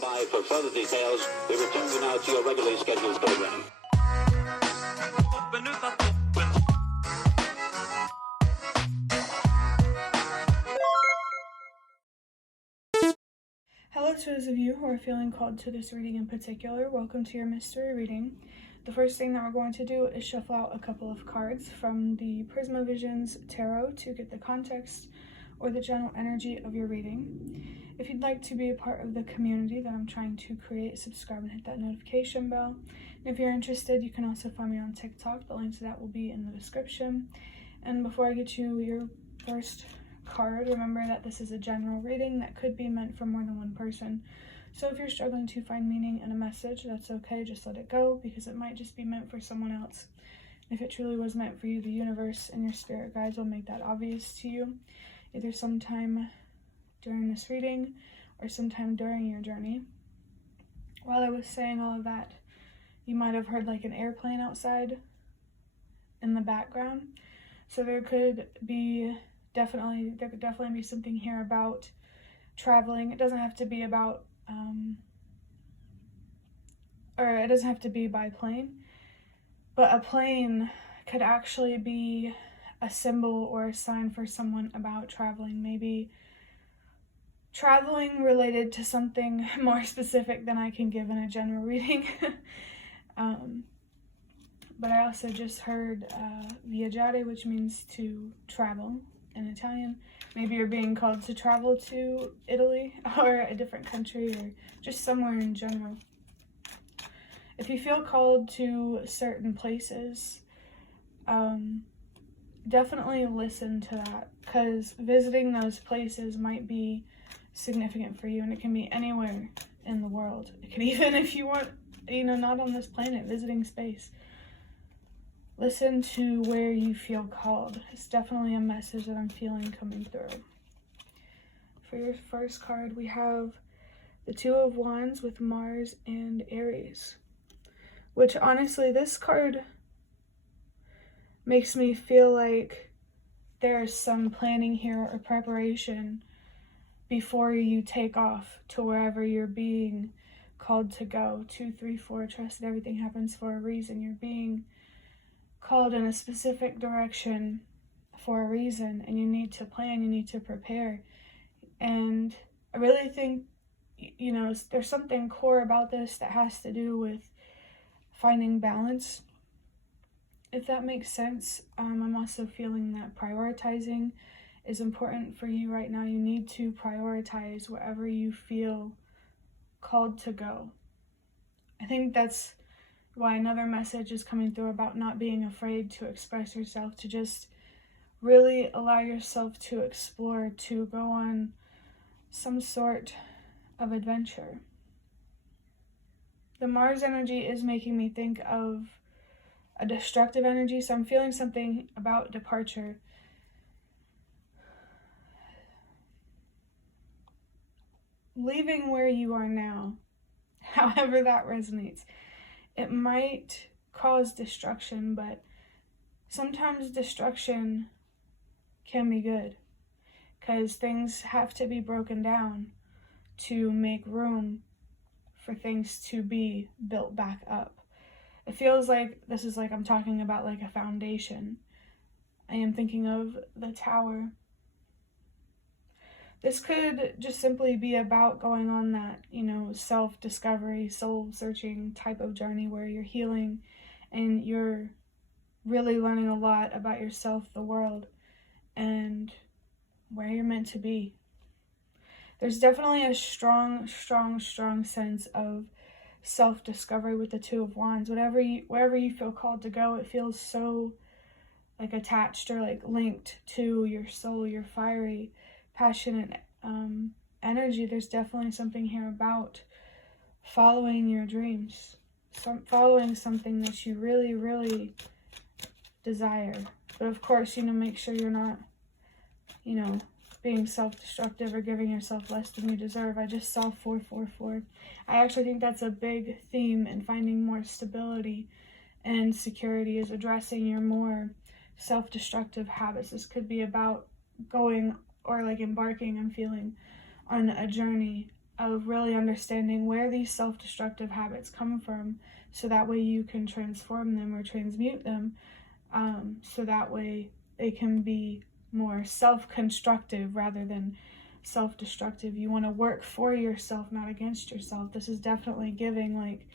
stand by for further details. We return you now to your regularly scheduled program. Hello to those of you who are feeling called to this reading in particular. Welcome to your mystery reading. The first thing that we're going to do is shuffle out a couple of cards from the Prisma Visions Tarot to get the context or the general energy of your reading. If you'd like to be a part of the community that I'm trying to create, subscribe and hit that notification bell. And if you're interested, you can also find me on TikTok. The link to that will be in the description. And before I get you your first card, remember that this is a general reading that could be meant for more than one person. So if you're struggling to find meaning in a message, that's okay, just let it go, because it might just be meant for someone else. If it truly was meant for you, the universe and your spirit guides will make that obvious to you, either sometime during this reading or sometime during your journey. While I was saying all of that, you might have heard like an airplane outside in the background. So there could definitely be something here about traveling. It doesn't have to be about or it doesn't have to be by plane, but a plane could actually be a symbol or a sign for someone about traveling. Maybe traveling related to something more specific than I can give in a general reading. But I also just heard viaggiare, which means to travel in Italian. Maybe you're being called to travel to Italy or a different country or just somewhere in general. If you feel called to certain places, definitely listen to that, because visiting those places might be significant for you, and it can be anywhere in the world. It can even, if you want, not on this planet, visiting space. Listen to where you feel called. It's definitely a message that I'm feeling coming through. For your first card, we have the Two of Wands with Mars and Aries, which honestly, this card makes me feel like there's some planning here or preparation before you take off to wherever you're being called to go. 2, 3, 4, trust that everything happens for a reason. You're being called in a specific direction for a reason, and you need to plan, you need to prepare. And I really think, there's something core about this that has to do with finding balance, if that makes sense. I'm also feeling that prioritizing is important for you right now. You need to prioritize wherever you feel called to go. I think that's why another message is coming through about not being afraid to express yourself, to just really allow yourself to explore, to go on some sort of adventure. The Mars energy is making me think of a destructive energy, so I'm feeling something about departure. Leaving where you are now, however that resonates. It might cause destruction, but sometimes destruction can be good, because things have to be broken down to make room for things to be built back up. It feels like this is like I'm talking about like a foundation. I am thinking of the tower. This could just simply be about going on that, self-discovery, soul-searching type of journey where you're healing and you're really learning a lot about yourself, the world, and where you're meant to be. There's definitely a strong sense of self-discovery with the Two of Wands. Wherever you feel called to go, it feels so like attached or like linked to your soul, your fiery, passionate energy. There's definitely something here about following your dreams, following something that you really, really desire. But of course, make sure you're not, being self-destructive or giving yourself less than you deserve. I just saw 444. I actually think that's a big theme in finding more stability and security, is addressing your more self-destructive habits. This could be about going or like embarking, I'm feeling, on a journey of really understanding where these self-destructive habits come from, so that way you can transform them or transmute them, so that way they can be more self-constructive rather than self-destructive. You want to work for yourself, not against yourself. This is definitely giving, like,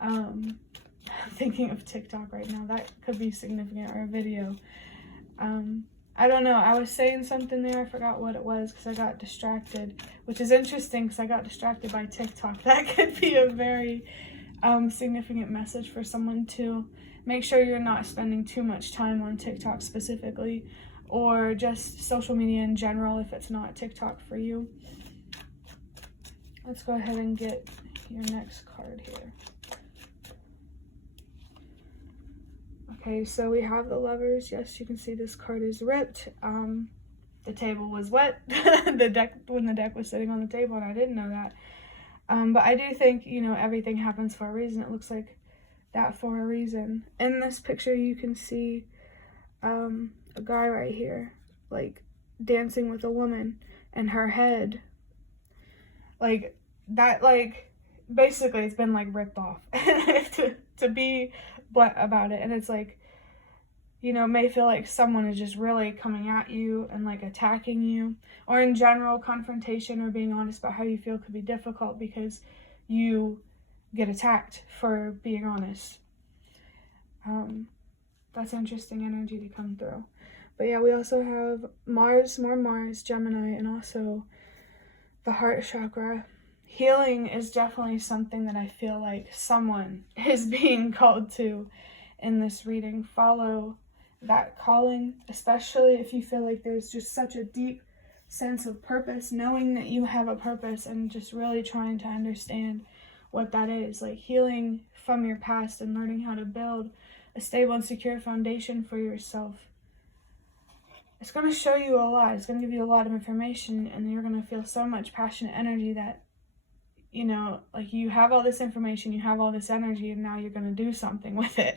I'm thinking of TikTok right now. That could be significant, or a video. I don't know. I was saying something there. I forgot what it was because I got distracted, which is interesting because I got distracted by TikTok. That could be a very significant message for someone to make sure you're not spending too much time on TikTok specifically, or just social media in general if it's not TikTok for you. Let's go ahead and get your next card here. Okay, so we have the Lovers. Yes, you can see this card is ripped. The table was wet when the deck was sitting on the table, and I didn't know that. But I do think, you know, everything happens for a reason. It looks like that for a reason. In this picture, you can see a guy right here, like, dancing with a woman, and her head, like, that, like, basically it's been, like, ripped off. to be blunt about it. And it's like, you know, it may feel like someone is just really coming at you and, like, attacking you, or in general, confrontation or being honest about how you feel could be difficult because you get attacked for being honest. That's interesting energy to come through. But yeah, we also have Mars, more Mars, Gemini, and also the heart chakra. Healing is definitely something that I feel like someone is being called to in this reading. Follow that calling, especially if you feel like there's just such a deep sense of purpose, knowing that you have a purpose and just really trying to understand what that is. Like, healing from your past and learning how to build a stable and secure foundation for yourself. It's going to show you a lot. It's going to give you a lot of information, and you're going to feel so much passionate energy that, you know, like, you have all this information, you have all this energy, and now you're going to do something with it.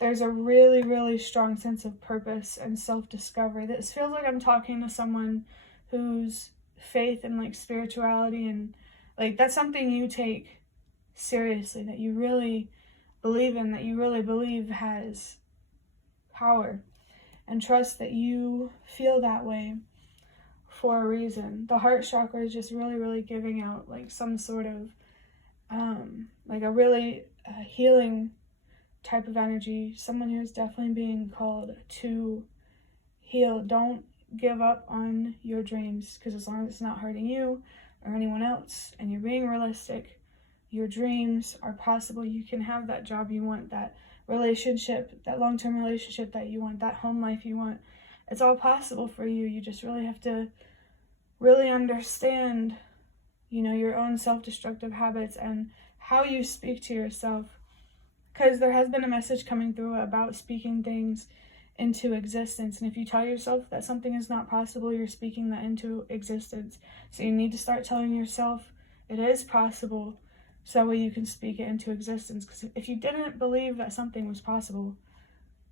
There's a really, really strong sense of purpose and self-discovery. This feels like I'm talking to someone whose faith and, like, spirituality and, like, that's something you take seriously, that you really believe in, that you really believe has power, and trust that you feel that way for a reason. The heart chakra is just really, really giving out, like, some sort of like a really healing type of energy. Someone who is definitely being called to heal. Don't give up on your dreams, because as long as it's not hurting you or anyone else and you're being realistic, your dreams are possible. You can have that job you want, that relationship, that long-term relationship that you want, that home life you want. It's all possible for you. You just really have to really understand, you know, your own self-destructive habits and how you speak to yourself. Because there has been a message coming through about speaking things into existence. And if you tell yourself that something is not possible, you're speaking that into existence. So you need to start telling yourself it is possible, so that way you can speak it into existence. Because if you didn't believe that something was possible,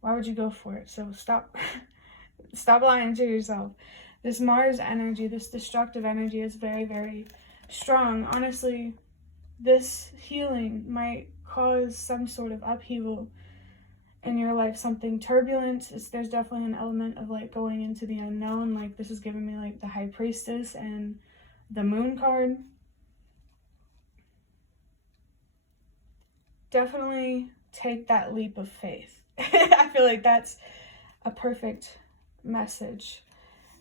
why would you go for it? So stop lying to yourself. This Mars energy, this destructive energy is very, very strong. Honestly, this healing might cause some sort of upheaval in your life, something turbulent. There's definitely an element of, like, going into the unknown. Like, this is giving me, like, the High Priestess and the Moon card. Definitely take that leap of faith. I feel like that's a perfect message.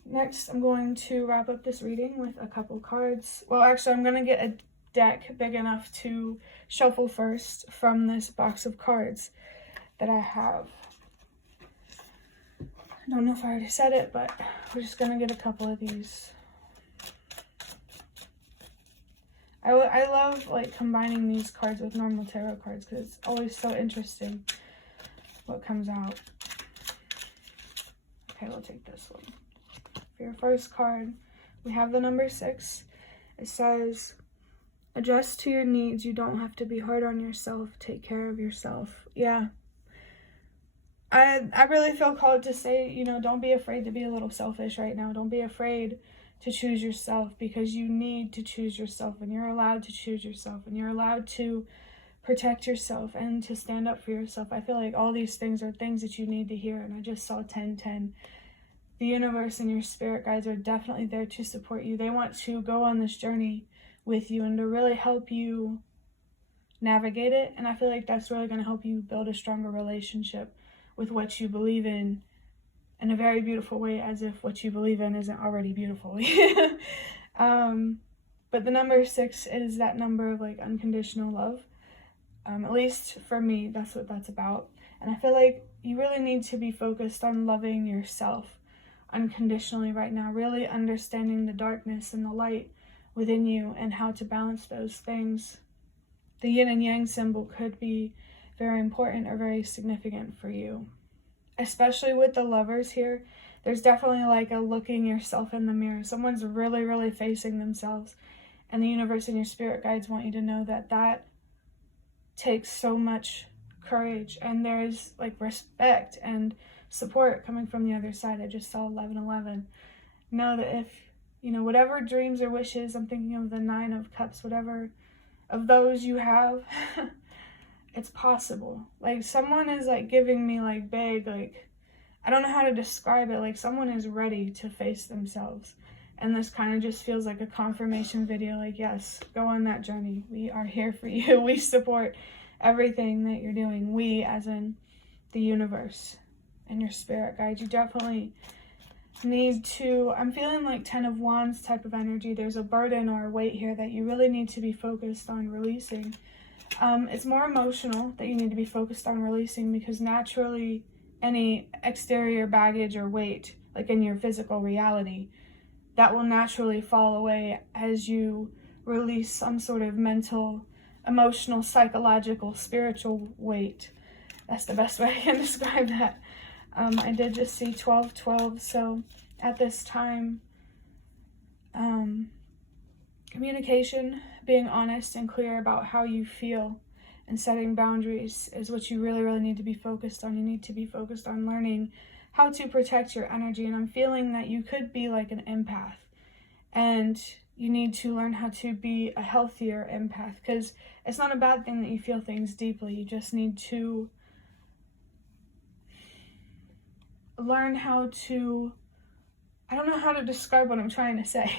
Next, I'm going to wrap up this reading with a couple cards. Well, actually, I'm going to get a deck big enough to shuffle first from this box of cards that I have. I don't know if I already said it, but we're just going to get a couple of these. I love, like, combining these cards with normal tarot cards because it's always so interesting what comes out. Okay, we'll take this one. For your first card, we have the number 6. It says, adjust to your needs. You don't have to be hard on yourself. Take care of yourself. Yeah. I really feel called to say, you know, don't be afraid to be a little selfish right now. Don't be afraid to choose yourself, because you need to choose yourself, and you're allowed to choose yourself, and you're allowed to protect yourself and to stand up for yourself. I feel like all these things are things that you need to hear, and I just saw 1010. The universe and your spirit guides are definitely there to support you. They want to go on this journey with you and to really help you navigate it, and I feel like that's really going to help you build a stronger relationship with what you believe in a very beautiful way, as if what you believe in isn't already beautiful. But the number 6 is that number of like unconditional love. At least for me, that's what that's about. And I feel like you really need to be focused on loving yourself unconditionally right now, really understanding the darkness and the light within you and how to balance those things. The yin and yang symbol could be very important or very significant for you. Especially with the lovers here, there's definitely like a looking yourself in the mirror. Someone's really, really facing themselves. And the universe and your spirit guides want you to know that that takes so much courage. And there's like respect and support coming from the other side. I just saw 1111. Know that if, whatever dreams or wishes, I'm thinking of the 9 of Cups, whatever of those you have, it's possible. Like someone is like giving me like big, like, I don't know how to describe it. Like someone is ready to face themselves. And this kind of just feels like a confirmation video. Like, yes, go on that journey. We are here for you. We support everything that you're doing. We, as in the universe and your spirit guide. You definitely need to, I'm feeling like 10 of Wands type of energy. There's a burden or a weight here that you really need to be focused on releasing. It's more emotional that you need to be focused on releasing, because naturally any exterior baggage or weight, like in your physical reality, that will naturally fall away as you release some sort of mental, emotional, psychological, spiritual weight. That's the best way I can describe that. I did just see 1212, so at this time, communication, being honest and clear about how you feel and setting boundaries is what you really, really need to be focused on. You need to be focused on learning how to protect your energy. And I'm feeling that you could be like an empath, and you need to learn how to be a healthier empath, because it's not a bad thing that you feel things deeply. You just need to learn how to, I don't know how to describe what I'm trying to say.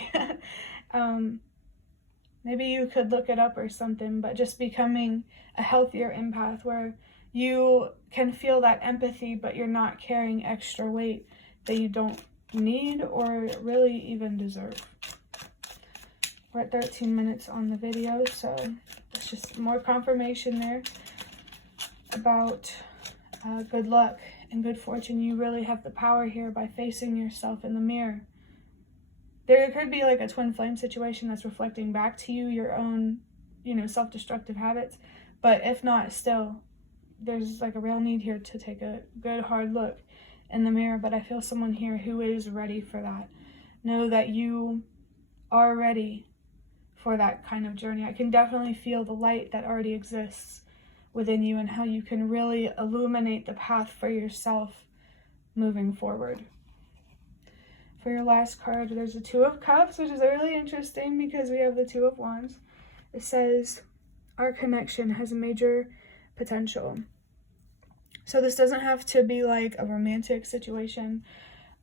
Maybe you could look it up or something, but just becoming a healthier empath where you can feel that empathy, but you're not carrying extra weight that you don't need or really even deserve. We're at 13 minutes on the video, so that's just more confirmation there about good luck and good fortune. You really have the power here by facing yourself in the mirror. There could be like a twin flame situation that's reflecting back to you your own, self-destructive habits. But if not, still, there's like a real need here to take a good hard look in the mirror. But I feel someone here who is ready for that. Know that you are ready for that kind of journey. I can definitely feel the light that already exists within you and how you can really illuminate the path for yourself moving forward. For your last card, there's a 2 of Cups, which is really interesting because we have the 2 of Wands. It says, our connection has major potential. So this doesn't have to be like a romantic situation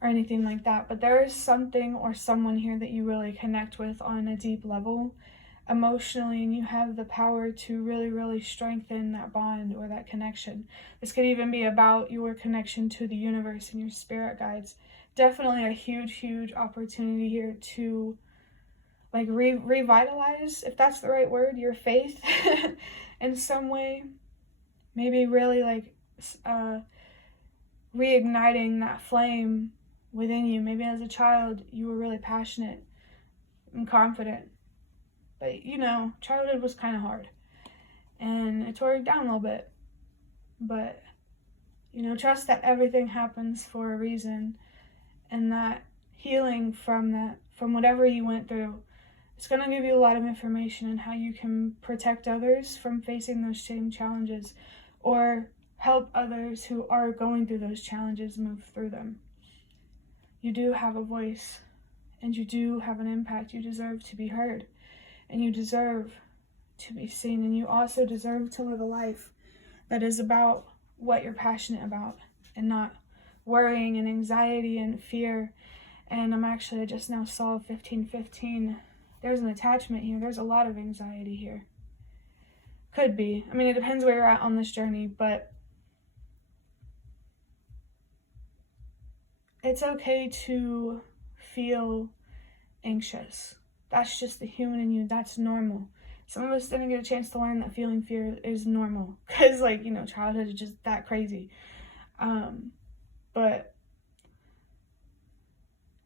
or anything like that, but there is something or someone here that you really connect with on a deep level emotionally, and you have the power to really, really strengthen that bond or that connection. This could even be about your connection to the universe and your spirit guides. Definitely a huge, huge opportunity here to like revitalize, if that's the right word, your faith in some way. Maybe really like reigniting that flame within you. Maybe as a child you were really passionate and confident, but childhood was kind of hard and it tore you down a little bit. But trust that everything happens for a reason, and that healing from whatever you went through, it's going to give you a lot of information on how you can protect others from facing those same challenges, or help others who are going through those challenges move through them. You do have a voice And you do have an impact. You deserve to be heard. And you deserve to be seen. And you also deserve to live a life that is about what you're passionate about and not worrying and anxiety and fear. And I just now saw 1515. There's an attachment here. There's a lot of anxiety here. Could be. I mean, it depends where you're at on this journey, but it's okay to feel anxious. That's just the human in you. That's normal. Some of us didn't get a chance to learn that feeling fear is normal because, like, you know, childhood is just that crazy. But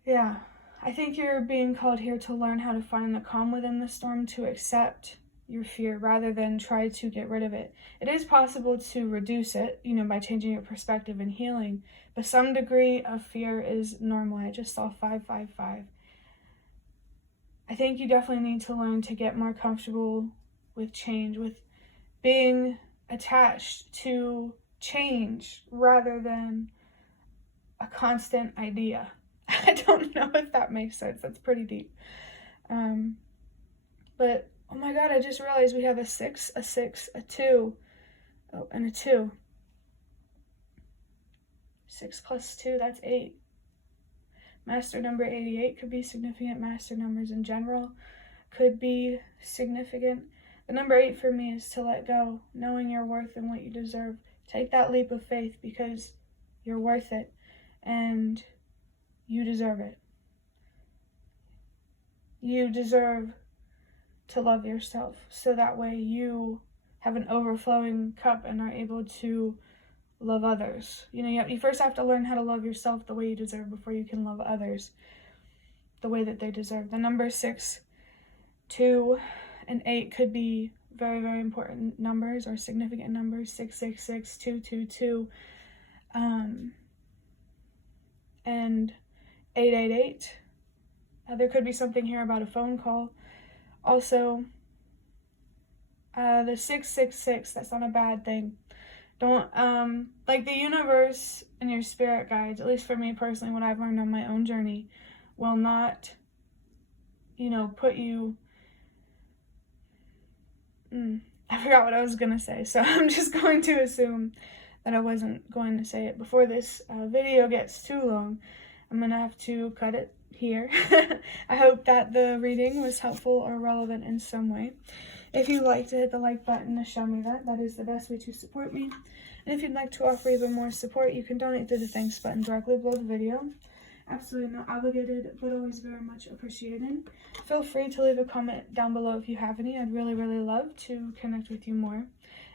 yeah, I think you're being called here to learn how to find the calm within the storm, to accept your fear rather than try to get rid of it. It is possible to reduce it, you know, by changing your perspective and healing, but some degree of fear is normal. I just saw 555. I think you definitely need to learn to get more comfortable with change, with being attached to change rather than a constant idea. I don't know if that makes sense. That's pretty deep. But oh my God, I just realized we have a 6, a 6, a 2, and a 2. 6 plus 2, that's 8. Master number 88 could be significant. Master numbers in general could be significant. The number 8 for me is to let go, knowing your worth and what you deserve. Take that leap of faith because you're worth it and you deserve it. You deserve to love yourself so that way you have an overflowing cup and are able to love others. You know, you first have to learn how to love yourself the way you deserve before you can love others the way that they deserve. The number 6, 2, and 8 could be very, very important numbers or significant numbers. 666, 222, and 888. There could be something here about a phone call. Also, the 666, that's not a bad thing. Don't, like the universe and your spirit guides, at least for me personally, what I've learned on my own journey, will not, you know, put you, I forgot what I was going to say, so I'm just going to assume that I wasn't going to say it. Before this video gets too long, I'm going to have to cut it here. I hope that the reading was helpful or relevant in some way. If you'd like to hit the like button to show me that is the best way to support me. And if you'd like to offer even more support, you can donate through the thanks button directly below the video. Absolutely not obligated, but always very much appreciated. Feel free to leave a comment down below if you have any. I'd really, really love to connect with you more.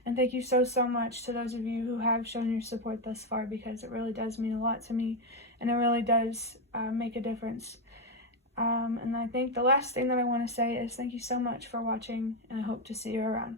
And thank you so, so much to those of you who have shown your support thus far, because it really does mean a lot to me, and it really does make a difference. And I think the last thing that I want to say is thank you so much for watching, and I hope to see you around.